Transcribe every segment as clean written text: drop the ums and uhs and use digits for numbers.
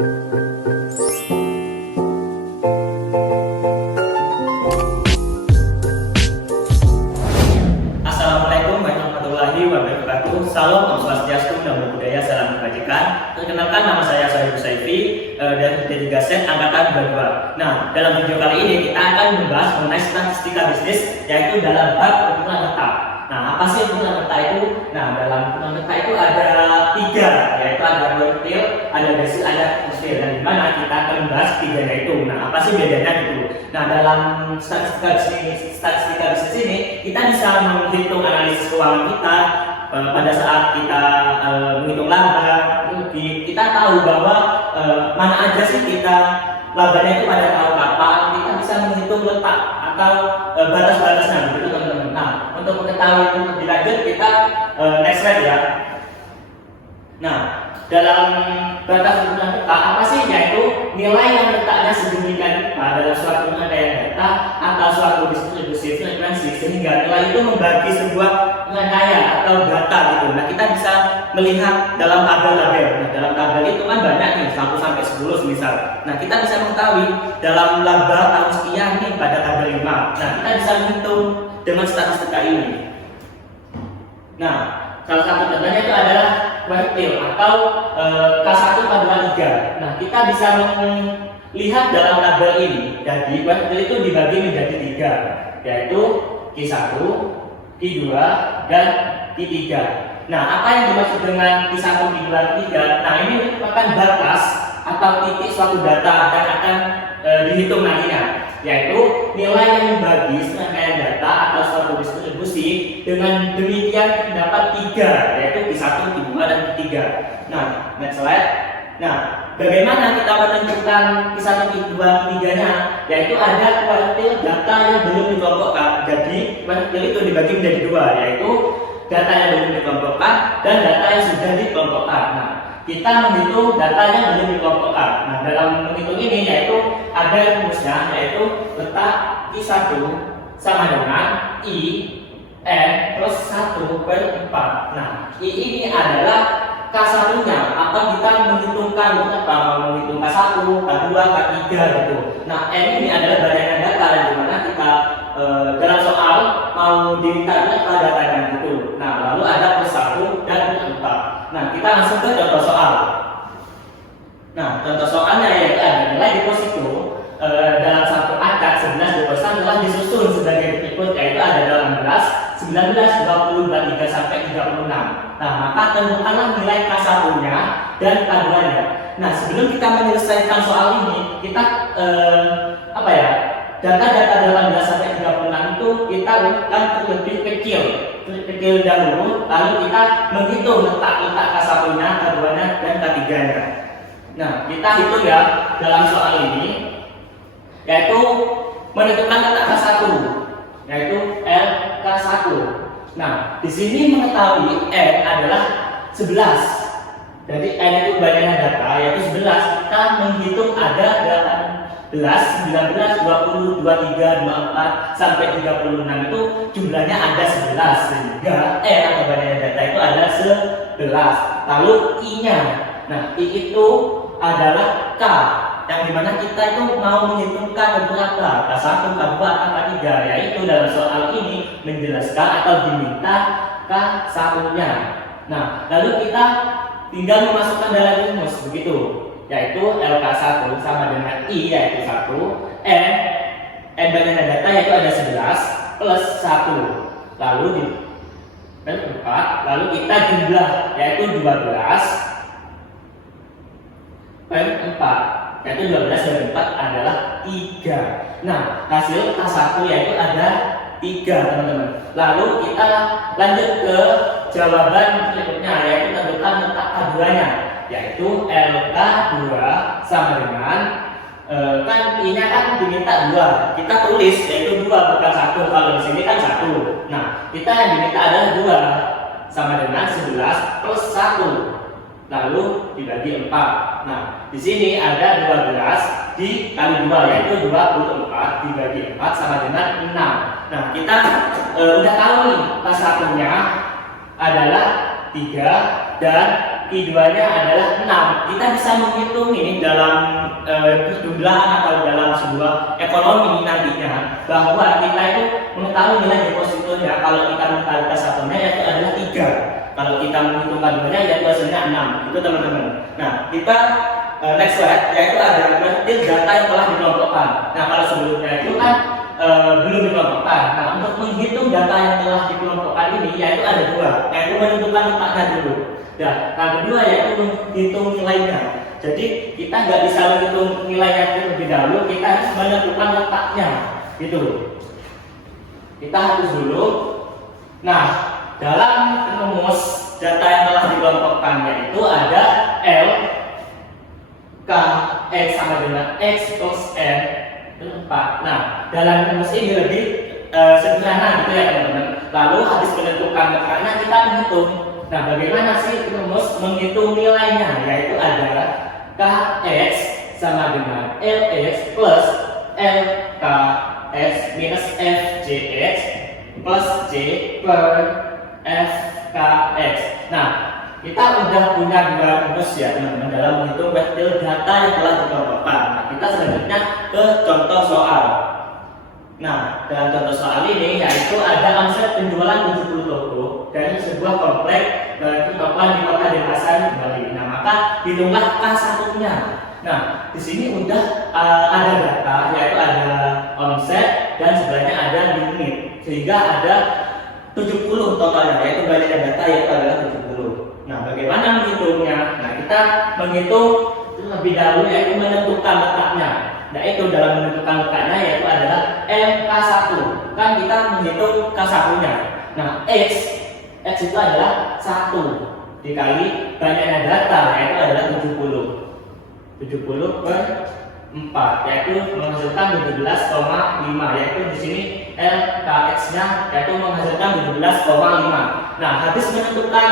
Assalamualaikum warahmatullahi wabarakatuh. Salam, Om Swastiastu, Namo Buddhaya, salam kebajikan. Perkenalkan, nama saya Sohibul Saifi dari D3 Set angkatan 22. Nah, dalam video kali ini kita akan membahas mengenai statistika bisnis, yaitu dalam bab ukuran peta. Nah, apa sih ukuran peta itu? Nah, dalam ukuran peta itu ada tiga, yaitu ada kuartil, ada desil, ada kustil. Dan di mana kita akan membahas tiganya itu. Nah, apa sih bedanya itu? Nah, dalam statistika bisnis ini kita bisa menghitung analisis keuangan kita pada saat kita menghitung laba, rugi. Kita tahu bahwa mana aja sih kita labanya itu pada tahun kapan. Kita bisa menghitung letak atau batas-batasnya, begitu teman-teman. Nah, untuk mengetahui lebih lanjut kita next slide ya. Nah, dalam batas ukuran peta apa sih? Yaitu nilai yang letaknya sedemikian rupa dalam suatu rangkaian data atau suatu distribusi frekuensi sehingga nilai itu membagi sebuah rangkaian atau data gitu. Nah, kita bisa melihat dalam tabel-tabel. Nah, dalam tabel itu kan banyak nih, 1 sampai 10 misal. Nah, kita bisa mengetahui dalam laba tahun sekian nih pada tabel 5. Nah, kita bisa menghitung dengan statistika ini. Nah, salah satu contohnya itu adalah kuartil atau K1 paduan 3. Nah, kita bisa melihat dalam tabel ini. Jadi kuartil itu dibagi menjadi 3, yaitu Q1, Q2, dan Q3. Nah, apa yang dimaksud dengan Q1, Q2, Q3? Nah, ini merupakan batas atau titik suatu data yang akan dihitung nantinya, yaitu nilai yang membagi serangkaian data atau suatu distribusi dengan demikian terdapat 3, yaitu Q1, Q2, dan Q3. Nah, next slide. Nah, bagaimana kita menentukan Q1, Q2, Q3-nya? Yaitu ada kuartil data yang belum dikelompokkan. Jadi, kuartil itu dibagi menjadi 2, yaitu data yang belum dikelompokkan dan data yang sudah dikelompokkan. Nah, kita menghitung data yang belum dikelompokkan. Nah, dalam menghitung ini yaitu ada rumusnya, yaitu letak I1 sama dengan I N plus 1/4. Nah, I ini adalah K1-nya. Apa kita menghitungkan apa? Menghitung K1, K2, K3 gitu. Nah, N ini adalah bayangan data yang dimana kita dalam soal mau diminta apa datanya gitu. Nah, lalu ada plus 1 dan plus 4. Nah, kita langsung ke contoh soal. Nah, contoh soalnya yaitu ada nilai deposito dalam satu akad 11 deposito telah disusun sebagai berikut, yaitu ada 18, 19, 20, 23 sampai 36. Nah, maka tentukanlah nilai K1-nya dan K2-nya. Nah, sebelum kita menyelesaikan soal ini, kita data-data 18 sampai 36 itu kita lakukan terlebih kecil dahulu, lalu kita menghitung letak K1-nya, K2-nya, dan K3-nya. Nah, kita hitung ya dalam soal ini, yaitu menentukan letak K1, yaitu LK1. Nah, di sini mengetahui N adalah 11. Jadi N itu bayangan data, yaitu 11. Kita menghitung ada 18, 19, 20, 23, 24 sampai 36 itu jumlahnya ada 11, sehingga N atau bayangan data itu ada 11. Lalu I-nya, nah I itu adalah K, yang dimana kita itu mau menghitungkan beberapa K1, K2, K3, yaitu dalam soal ini menjelaskan atau diminta K1-nya. Nah, lalu kita tinggal memasukkan dalam rumus begitu, yaitu LK1 sama dengan I yaitu 1, N bayangan data yaitu ada 11 plus 1, lalu di 4, lalu kita jumlah yaitu 12 per 4, yaitu 12 dari 4 adalah 3. Nah, hasil K1 yaitu ada 3, teman-teman. Lalu kita lanjut ke jawaban berikutnya, yaitu tentukan letak K2-nya, yaitu LK2 sama dengan kan I-nya kan diminta 2, kita tulis yaitu 2 bukan 1, kalau di sini kan 1. Nah, kita yang diminta adalah 2 sama dengan 11 plus 1, lalu dibagi 4. Nah, di sini ada 12 dikali 2 yaitu 24 dibagi 4 sama dengan 6. Nah, kita udah tahu nih K1-nya adalah 3 dan I2-nya adalah 6. Kita bisa menghitung ini dalam perjumlahan atau dalam sebuah ekonomi nantinya, bahwa kita itu mengetahui nilai depositonya kalau kita mengetahui K1-nya yaitu adalah 3. Kalau kita menghitung K2-nya yaitu hasilnya 6. Itu teman-teman. Nah, kita next slide yaitu ada berarti data yang telah dikelompokkan. Nah, kalau sebelumnya itu kan belum dikelompokkan. Nah, untuk menghitung data yang telah dikelompokkan ini yaitu ada 2, yaitu menentukan letaknya dulu. Nah, yang kedua yaitu menghitung nilainya. Jadi kita nggak bisa menghitung nilainya terlebih dahulu, kita harus menentukan letaknya. Gitu. Kita hapus dulu. Nah, dalam rumus data yang telah dikelompokkan yaitu ada L K X sama dengan X plus N 4. Nah, dalam rumus ini lebih sederhana gitu ya teman-teman. Lalu habis menentukan letaknya kita menghitung. Nah, bagaimana sih rumus menghitung nilainya? Yaitu adalah Kx sama dengan Lx plus Lkx minus Fjx plus J per Fkx. Nah, kita udah punya 2 rumus ya teman-teman dalam menghitung vektor data yang telah dikelompokkan. Nah, kita selanjutnya ke contoh soal. Nah, dalam contoh soal ini yaitu ada omset penjualan 70 toko dari sebuah komplek pertokoan di kota Denpasar, Bali. Nah, maka hitunglah K1-nya. Nah, di sini udah ada data yaitu ada omset dan sebelahnya ada unit, sehingga ada 70 totalnya, yaitu banyaknya data yaitu adalah 70. Nah, bagaimana menghitungnya? Nah, kita menghitung terlebih dahulu yaitu menentukan letaknya. Nah, itu dalam menentukan letaknya yaitu adalah K1. Kan kita menghitung K1-nya. Nah, X itu adalah 1 dikali banyaknya data yaitu adalah 70 per 4 yaitu menghasilkan 17,5, yaitu di sini LKX-nya yaitu menghasilkan 17,5. Nah, habis menentukan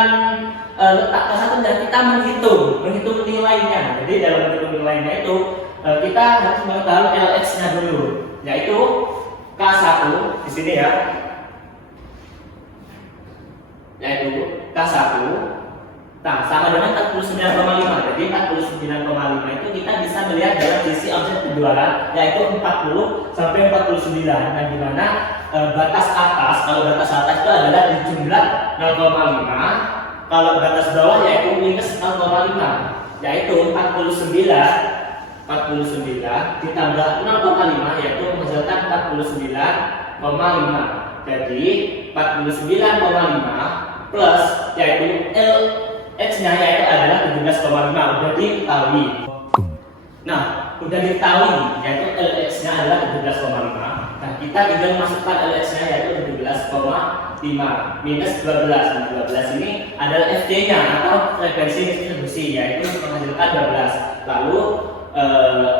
letak K1 dan kita menghitung nilainya. Jadi dalam menghitung nilainya itu kita harus mengetahui LX-nya dulu, yaitu K1 di sini ya. Yaitu K1 nah sama dengan 49,5. Jadi 49,5 itu kita bisa melihat dalam sisi omset penjualan yaitu 40 sampai 49. Nah, di mana batas atas, kalau batas atas itu adalah di jumlah 0,5, kalau batas bawah yaitu minus 0,5, yaitu 49 ditambah 0,5 yaitu menghasilkan 49,5. Jadi 49,5 plus yaitu X-nya yaitu adalah 17,5 udah diketahui. Nah, udah diketahui yaitu LX-nya adalah 17,5. Nah, kita tinggal masukkan LX-nya yaitu 17,5 minus 12. Nah, 12 ini adalah FT-nya atau frekuensi distribusi yaitu menghasilkan 12. Lalu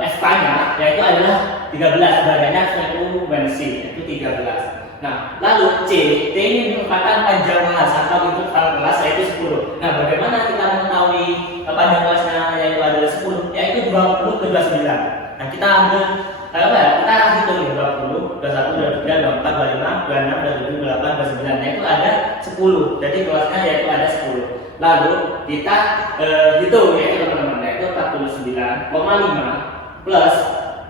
FK-nya yaitu adalah 13, bagiannya frekuensi yaitu 13. Nah, lalu T ini merupakan panjang kelas atau interval kelas yaitu 10. Nah, bagaimana kita mengetahui panjang kelasnya yaitu adalah 10? Yaitu 20 ke 29. Nah, kita ambil kita hitung 20, 21, 23, 24, 25, 26, 27, 28, 29. Nah, itu ada 10. Jadi kelasnya yaitu ada 10. Lalu kita hitung yaitu teman-teman yaitu 49,5 plus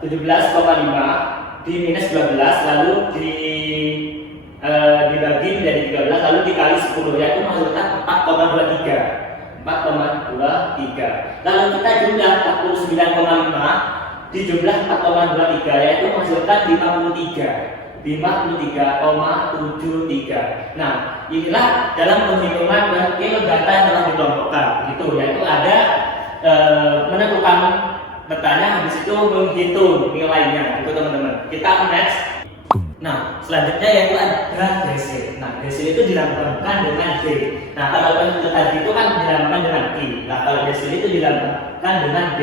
17,5 di minus 12 lalu dibagi menjadi 13 lalu dikali 10 yaitu menghasilkan 4,23. Lalu kita jumlah 49,5 dijumlah 4,23 yaitu menghasilkan 53,73. Nah, inilah dalam penghitungan berarti data yang telah dikelompokkan gitu, yaitu ada menentukan letaknya, habis itu menghitung nilainya gitu teman-teman. Kita next. Nah, selanjutnya yaitu ada desil. Nah, desil itu dilambangkan dengan D. Nah, kalau tadi itu kan dilambangkan dengan I. Nah, kalau desil itu dilambangkan dengan D.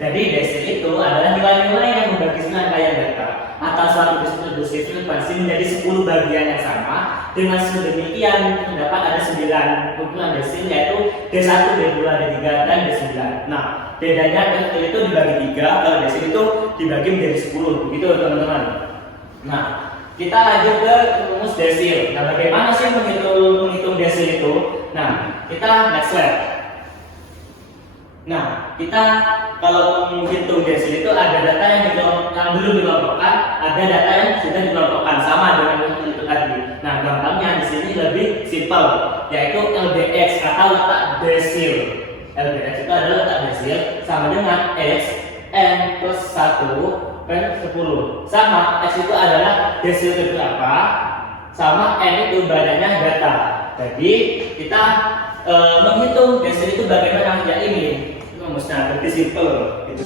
Jadi desil itu adalah nilai-nilai yang membagi rangkaian data atau suatu distribusi frekuensi menjadi 10 bagian yang sama. Dengan sedemikian terdapat ada 9 kumpulan desil yaitu D1, D2, D3, dan D9. Nah, bedanya desil itu dibagi 3, kalau desil itu dibagi menjadi 10. Begitu teman-teman. Nah, kita lanjut ke rumus desil. Nah, bagaimana sih menghitung desil itu? Nah, kita next slide. Nah, kita kalau menghitung desil itu ada data yang belum dikelompokkan, ada data yang sudah dikelompokkan, sama dengan yang itu tadi. Nah, gampangnya di sini lebih simpel, yaitu LDX atau letak desil. LDX itu adalah letak desil sama dengan X n plus 1 per 10. Sama, X itu adalah desil keberapa, sama n itu badannya data. Jadi kita menghitung desil itu bagaimana, ya ini rumusnya lebih simpel gitu.